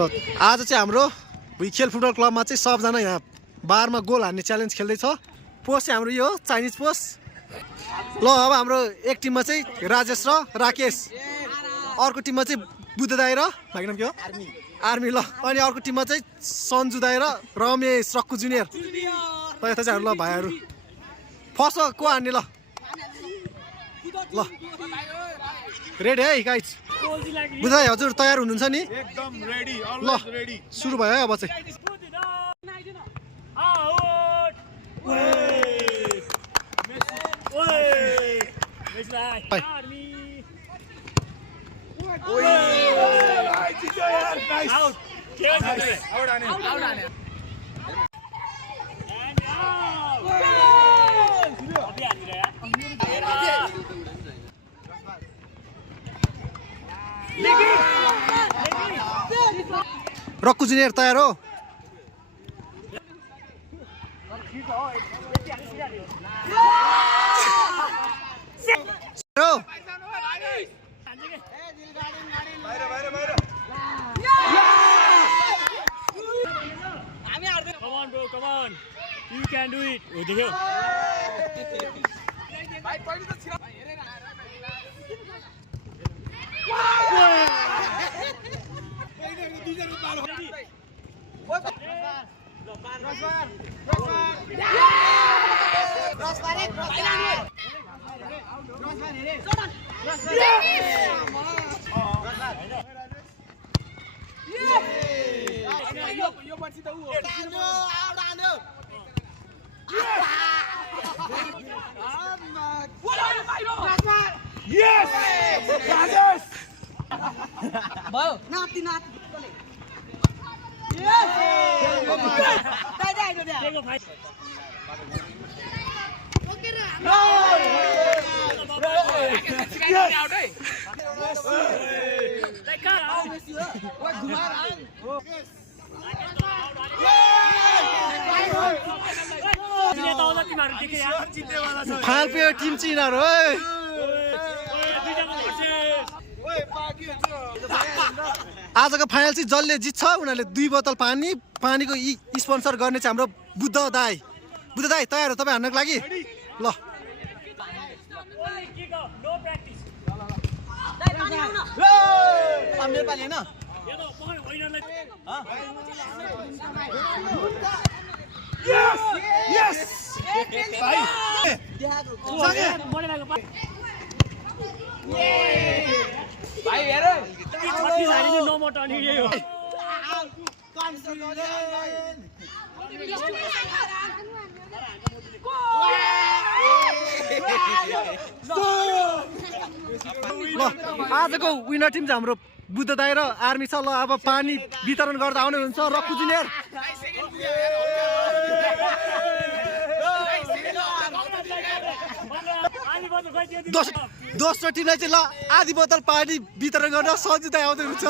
आज चाहिँ हाम्रो भुइँखेल फुटबल क्लबमा चाहिँ सबजना यहाँ बारमा गोल हान्ने च्यालेन्ज खेल्दैछ। पोस्ट चाहिँ हाम्रो यो चाइनिज पोस्ट। ल अब हाम्रो एक टिममा चाहिँ राजेश र राकेश, अर्को टिममा चाहिँ बुद्ध दाई र भाइको नाम के हो आर्मी। ल अनि अर्को टिममा चाहिँ सन्जु दाई र रमेश रक्कु जुनियर। त यता चाहिँ ल भाइहरू फर्स्ट को हान्ने? ल ल रेडी है गाइज? बुद्ध दाई हजुर तयार हुनुहुन्छ नि? एकदम रेडी, ल सुरु भयो है अब चाहिँ। रक्कु जुनियर तयार हो? Come on bro, come on. You can do it. Oh, देखो. Yes! Rajesh! देखो भाई. फाइनल पे टिम चाहिँ यिनीहरू है। आजको फाइनल चाहिँ जसले जित्छ उनीहरूले 2 बोतल पानीको स्पोन्सर गर्ने चाहिँ हाम्रो बुद्ध दाई। बुद्ध दाई तयार हो तपाईँ हान्नको लागि? ल Yes! Yes! ल आजको विनर टिम चाहिँ हाम्रो बुद्ध दाई र आर्मी छ। ल अब पानी वितरण गर्दा आउने हुन्छ रक्कु जुनियर। दोस्रो टिमलाई चाहिँ ल आधी बोतल पानी वितरण गर्न सन्जु दाई आउँदै हुन्छ।